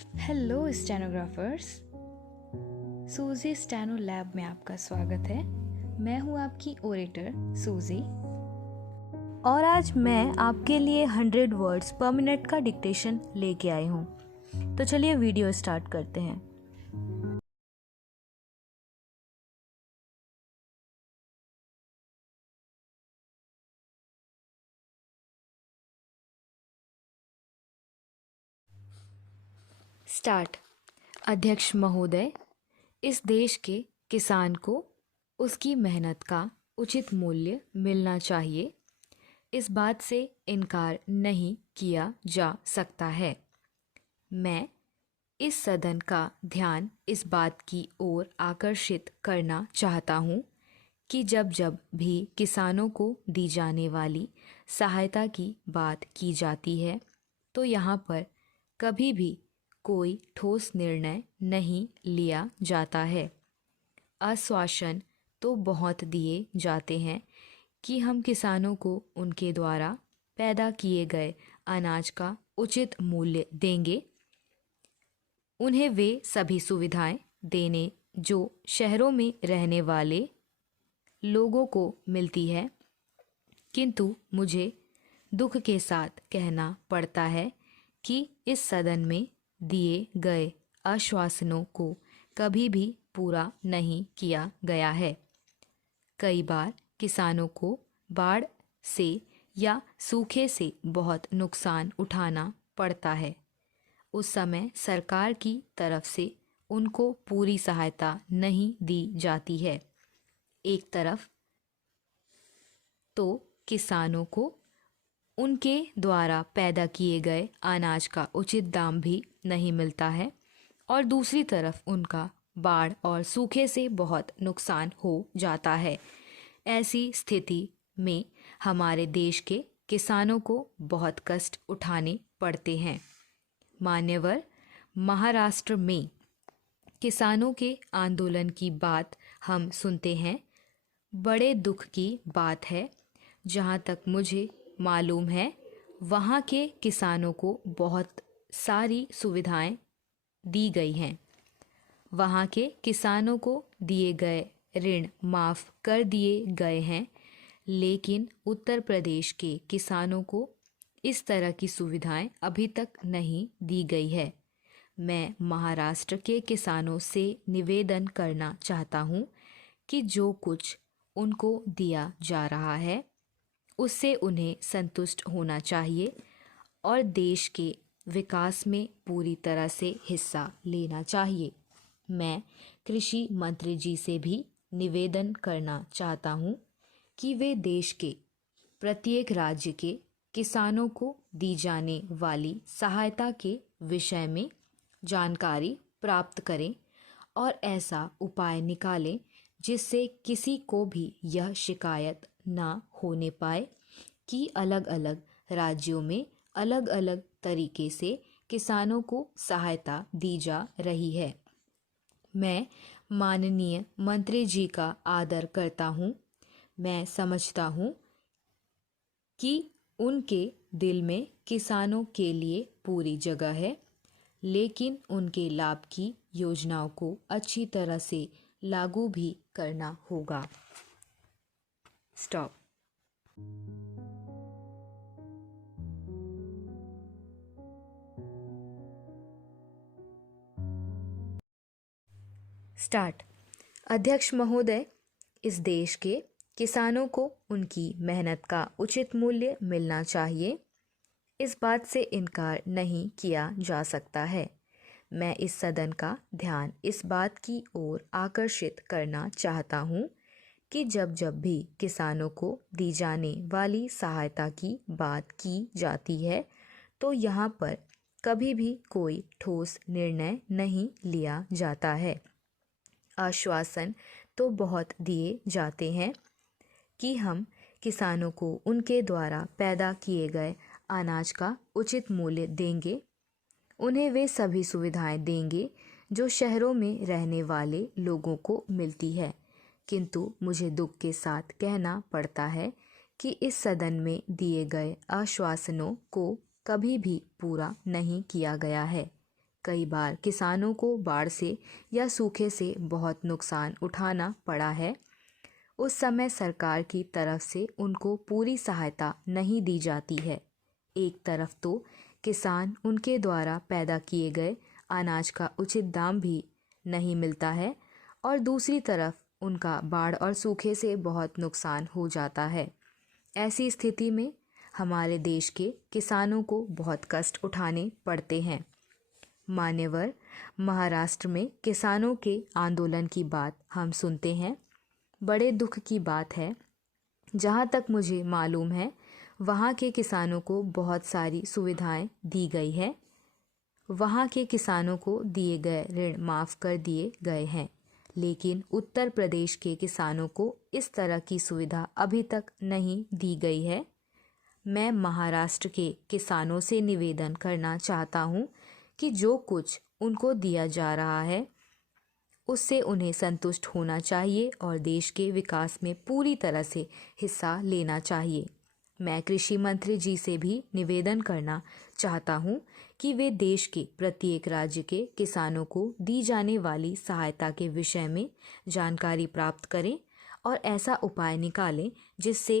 Hello stenographers. सूजी steno lab में आपका स्वागत है। मैं हूँ आपकी ओरेटर सूजी और आज मैं आपके लिए 100 वर्ड्स पर मिनट का डिक्टेशन लेके आई हूँ। तो चलिए वीडियो स्टार्ट करते हैं। स्टार्ट। अध्यक्ष महोदय, इस देश के किसान को उसकी मेहनत का उचित मूल्य मिलना चाहिए। इस बात से इनकार नहीं किया जा सकता है। मैं इस सदन का ध्यान इस बात की ओर आकर्षित करना चाहता हूँ कि जब जब भी किसानों को दी जाने वाली सहायता की बात की जाती है तो यहाँ पर कभी भी कोई ठोस निर्णय नहीं लिया जाता है। आश्वासन तो बहुत दिए जाते हैं कि हम किसानों को उनके द्वारा पैदा किए गए अनाज का उचित मूल्य देंगे, उन्हें वे सभी सुविधाएं देने जो शहरों में रहने वाले लोगों को मिलती है। किंतु मुझे दुख के साथ कहना पड़ता है कि इस सदन में दिए गए आश्वासनों को कभी भी पूरा नहीं किया गया है। कई बार किसानों को बाढ़ से या सूखे से बहुत नुकसान उठाना पड़ता है। उस समय सरकार की तरफ से उनको पूरी सहायता नहीं दी जाती है। एक तरफ तो किसानों को उनके द्वारा पैदा किए गए अनाज का उचित दाम भी नहीं मिलता है और दूसरी तरफ उनका बाढ़ और सूखे से बहुत नुकसान हो जाता है। ऐसी स्थिति में हमारे देश के किसानों को बहुत कष्ट उठाने पड़ते हैं। मान्यवर, महाराष्ट्र में किसानों के आंदोलन की बात हम सुनते हैं। बड़े दुख की बात है, जहाँ तक मुझे मालूम है वहाँ के किसानों को बहुत सारी सुविधाएं दी गई हैं। वहाँ के किसानों को दिए गए ऋण माफ़ कर दिए गए हैं, लेकिन उत्तर प्रदेश के किसानों को इस तरह की सुविधाएं अभी तक नहीं दी गई है। मैं महाराष्ट्र के किसानों से निवेदन करना चाहता हूँ कि जो कुछ उनको दिया जा रहा है उससे उन्हें संतुष्ट होना चाहिए और देश के विकास में पूरी तरह से हिस्सा लेना चाहिए। मैं कृषि मंत्री जी से भी निवेदन करना चाहता हूँ कि वे देश के प्रत्येक राज्य के किसानों को दी जाने वाली सहायता के विषय में जानकारी प्राप्त करें और ऐसा उपाय निकालें जिससे किसी को भी यह शिकायत ना होने पाए कि अलग अलग राज्यों में अलग अलग तरीके से किसानों को सहायता दी जा रही है। मैं माननीय मंत्री जी का आदर करता हूँ। मैं समझता हूँ कि उनके दिल में किसानों के लिए पूरी जगह है, लेकिन उनके लाभ की योजनाओं को अच्छी तरह से लागू भी करना होगा। स्टॉप। स्टार्ट। अध्यक्ष महोदय, इस देश के किसानों को उनकी मेहनत का उचित मूल्य मिलना चाहिए। इस बात से इनकार नहीं किया जा सकता है। मैं इस सदन का ध्यान इस बात की ओर आकर्षित करना चाहता हूँ कि जब जब भी किसानों को दी जाने वाली सहायता की बात की जाती है तो यहाँ पर कभी भी कोई ठोस निर्णय नहीं लिया जाता है। आश्वासन तो बहुत दिए जाते हैं कि हम किसानों को उनके द्वारा पैदा किए गए अनाज का उचित मूल्य देंगे, उन्हें वे सभी सुविधाएं देंगे जो शहरों में रहने वाले लोगों को मिलती है। किंतु मुझे दुख के साथ कहना पड़ता है कि इस सदन में दिए गए आश्वासनों को कभी भी पूरा नहीं किया गया है। कई बार किसानों को बाढ़ से या सूखे से बहुत नुकसान उठाना पड़ा है। उस समय सरकार की तरफ से उनको पूरी सहायता नहीं दी जाती है। एक तरफ तो किसान उनके द्वारा पैदा किए गए अनाज का उचित दाम भी नहीं मिलता है और दूसरी तरफ उनका बाढ़ और सूखे से बहुत नुकसान हो जाता है। ऐसी स्थिति में हमारे देश के किसानों को बहुत कष्ट उठाने पड़ते हैं। मान्यवर, महाराष्ट्र में किसानों के आंदोलन की बात हम सुनते हैं। बड़े दुख की बात है। जहाँ तक मुझे मालूम है, वहाँ के किसानों को बहुत सारी सुविधाएं दी गई है। वहाँ के किसानों को दिए गए ऋण माफ़ कर दिए गए हैं, लेकिन उत्तर प्रदेश के किसानों को इस तरह की सुविधा अभी तक नहीं दी गई है। मैं महाराष्ट्र के किसानों से निवेदन करना चाहता हूँ कि जो कुछ उनको दिया जा रहा है उससे उन्हें संतुष्ट होना चाहिए और देश के विकास में पूरी तरह से हिस्सा लेना चाहिए। मैं कृषि मंत्री जी से भी निवेदन करना चाहता हूँ कि वे देश के प्रत्येक राज्य के किसानों को दी जाने वाली सहायता के विषय में जानकारी प्राप्त करें और ऐसा उपाय निकालें जिससे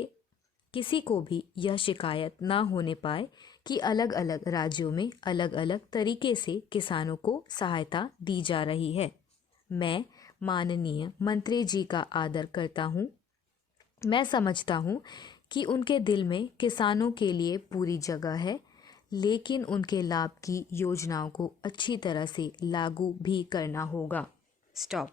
किसी को भी यह शिकायत ना होने पाए कि अलग अलग राज्यों में अलग अलग तरीके से किसानों को सहायता दी जा रही है। मैं माननीय मंत्री जी का आदर करता हूँ। मैं समझता हूँ कि उनके दिल में किसानों के लिए पूरी जगह है, लेकिन उनके लाभ की योजनाओं को अच्छी तरह से लागू भी करना होगा। स्टॉप।